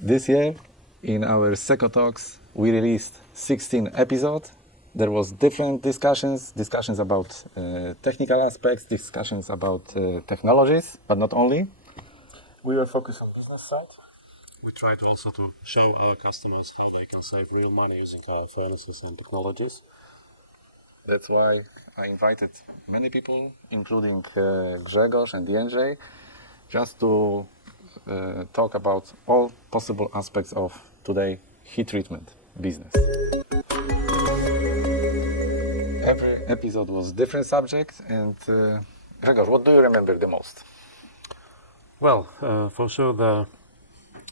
This year, in our SECO Talks, we released 16 episodes. There was different discussions about technical aspects, discussions about technologies, but not only. We were focused on business side. We tried also to show our customers how they can save real money using our furnaces and technologies. That's why I invited many people, including Grzegorz and Jędrzej, just to talk about all possible aspects of today heat treatment business. Every episode was different subject, and Grzegorz, what do you remember the most? Well, for sure the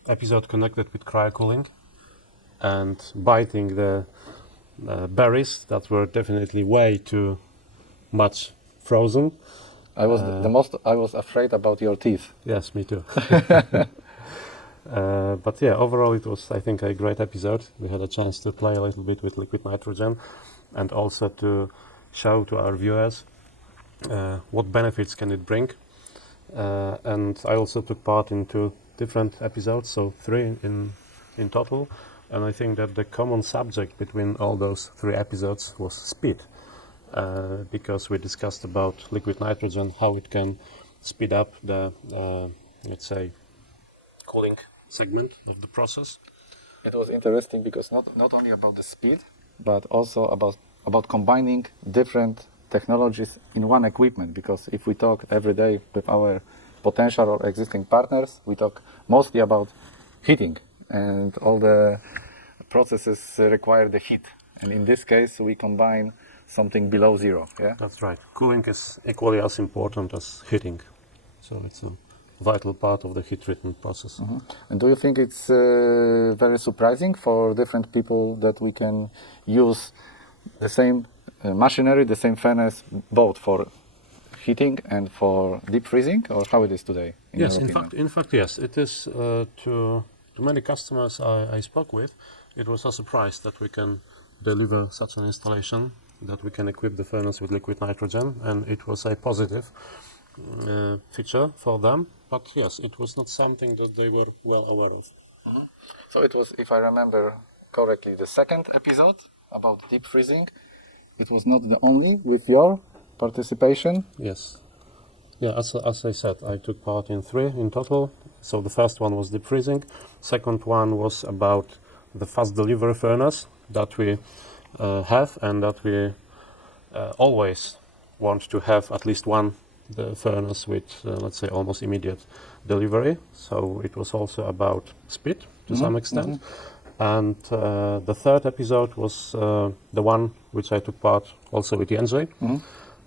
episode connected with cryocooling and biting the berries that were definitely way too much frozen. I was afraid about your teeth. Yes, me too. But yeah, overall it was, I think, a great episode. We had a chance to play a little bit with liquid nitrogen and also to show to our viewers what benefits can it bring. And I also took part in 2 different episodes, so 3 in total. And I think that the common subject between all those 3 episodes was speed. Because we discussed about liquid nitrogen, how it can speed up the, let's say, cooling segment of the process. It was interesting because not only about the speed, but also about combining different technologies in one equipment. Because if we talk every day with our potential or existing partners, we talk mostly about heating, and all the processes require the heat. And in this case, we combine something below zero. Yeah, that's right. Cooling is equally as important as heating, so it's a vital part of the heat treatment process. Mm-hmm. And do you think it's very surprising for different people that we can use the same machinery, the same furnace, both for heating and for deep freezing, or how it is today? Yes, in fact, yes. It is to many customers I spoke with. It was a surprise that we can deliver such an installation, that we can equip the furnace with liquid nitrogen, and it was a positive feature for them. But yes, it was not something that they were well aware of. Mm-hmm. So it was, if I remember correctly, the 2nd episode about deep freezing. It was not the only with your participation. Yes. Yeah, as I said, I took part in 3 in total. So the first one was deep freezing. Second one was about the fast delivery furnace that we have, and that we always want to have at least one furnace with, let's say, almost immediate delivery. So it was also about speed to some extent. Mm-hmm. And the 3rd episode was the one which I took part also with Jędrzej,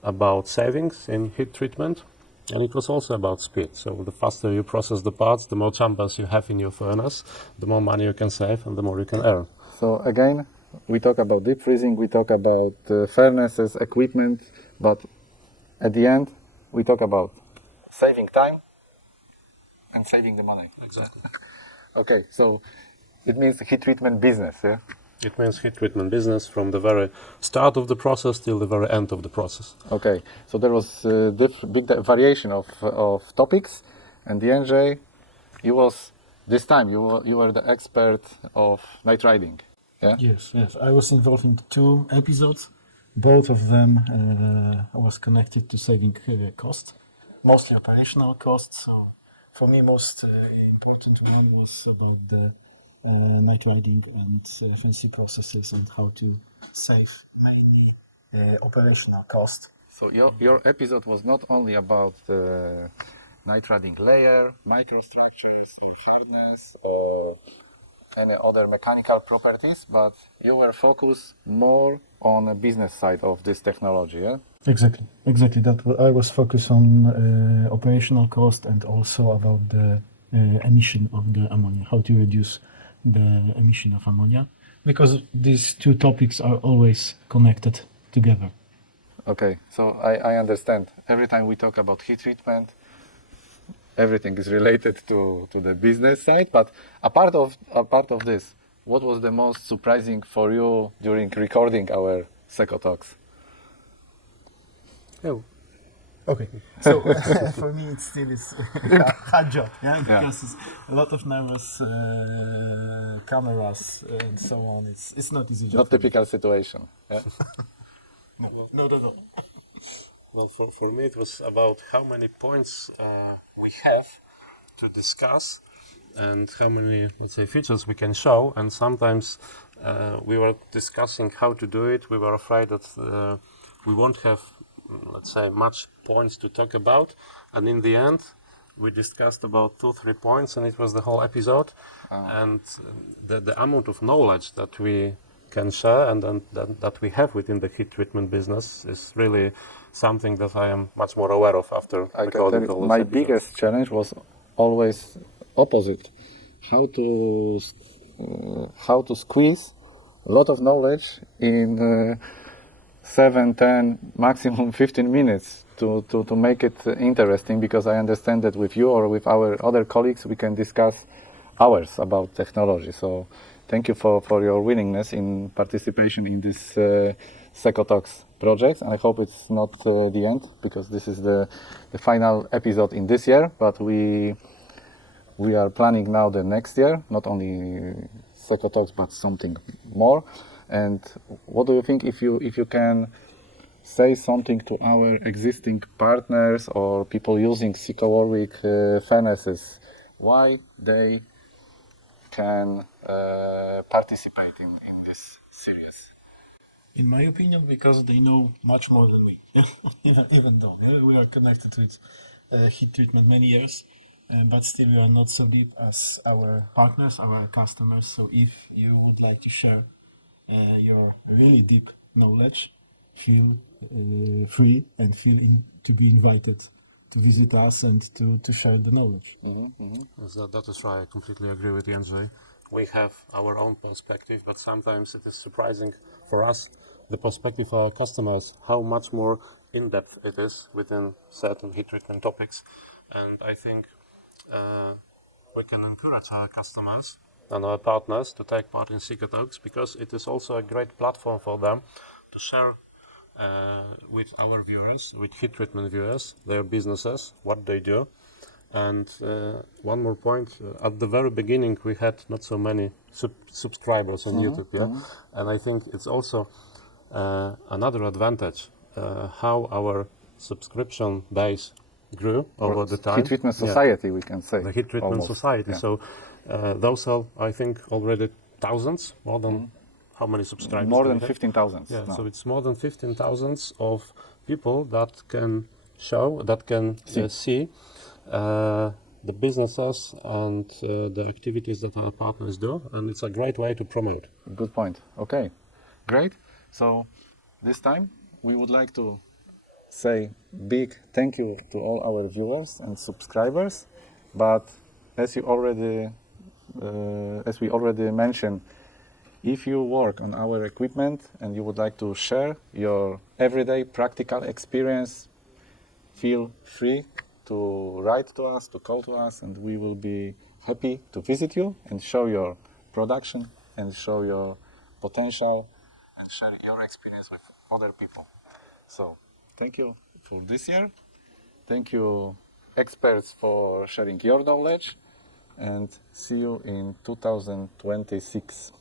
about savings in heat treatment. And it was also about speed. So the faster you process the parts, the more chambers you have in your furnace, the more money you can save and the more you can earn. So again, we talk about deep freezing, we talk about furnaces, equipment, but at the end, we talk about saving time and saving the money. Exactly. Okay, so it means heat treatment business, yeah? It means heat treatment business from the very start of the process till the very end of the process. Okay, so there was big variation of topics, and Jędrzej, you were the expert of night riding, yeah? Yes. I was involved in 2 episodes. Both of them was connected to saving cost, mostly operational costs. So for me, most important one was about the night riding and fancy processes and how to save mainly operational cost. So your episode was not only about the night riding layer, microstructures or hardness or any other mechanical properties, but you were focused more on the business side of this technology, yeah? Exactly. That I was focused on operational cost and also about the emission of the ammonia, how to reduce the emission of ammonia, because these 2 topics are always connected together. Okay, so I understand. Every time we talk about heat treatment, everything is related to the business side. But a part of this, what was the most surprising for you during recording our SECO Talks? Oh, Okay, so for me it still is a hard job, yeah, because it's a lot of nervous cameras and so on. It's not easy job. Not typical situation. Yeah. No, not at all. Well, for me, it was about how many points we have to discuss and how many, let's say, features we can show. And sometimes we were discussing how to do it. We were afraid that we won't have, let's say, much points to talk about. And in the end, we discussed about 2-3 points, and it was the whole episode. And the amount of knowledge that we can share and that we have within the heat treatment business is really something that I am much more aware of after recording all My this episode. biggest challenge was always opposite. How to squeeze a lot of knowledge in 7, 10, maximum 15 minutes to make it interesting, because I understand that with you or with our other colleagues we can discuss hours about technology. So thank you for your willingness in participation in this SECO Talks project, and I hope it's not the end, because this is the final episode in this year, but we are planning now the next year, not only SECO Talks but something more. And what do you think, if you can say something to our existing partners or people using SECO WARWICK furnaces, why they can participate in this series? In my opinion, because they know much more than we, even though we are connected with heat treatment many years, but still we are not so deep as our partners, our customers. So if you would like to share your really deep knowledge, feel free and to be invited to visit us and to share the knowledge. That is right. I completely agree with Jędrzej. We have our own perspective, but sometimes it is surprising for us, the perspective of our customers, how much more in-depth it is within certain heat treatment topics. And I think we can encourage our customers and our partners to take part in SECO Talks, because it is also a great platform for them to share with our viewers, with heat treatment viewers, their businesses, what they do. And one more point, at the very beginning we had not so many subscribers on YouTube, and I think it's also another advantage how our subscription base grew over the time. Heat treatment society, we can say. The heat treatment almost. society. Yeah. So those are, I think, already thousands, more than how many subscribers? More do we than have? 15,000. Yeah, now. so it's more than 15,000 of people that can show, that can see the businesses and the activities that our partners do, and it's a great way to promote. Good point. Okay, great. So this time we would like to say big thank you to all our viewers and subscribers. But as we already mentioned, if you work on our equipment and you would like to share your everyday practical experience, feel free to write to us, to call to us, and we will be happy to visit you and show your production and show your potential and share your experience with other people. So thank you for this year. Thank you, experts, for sharing your knowledge, and see you in 2026.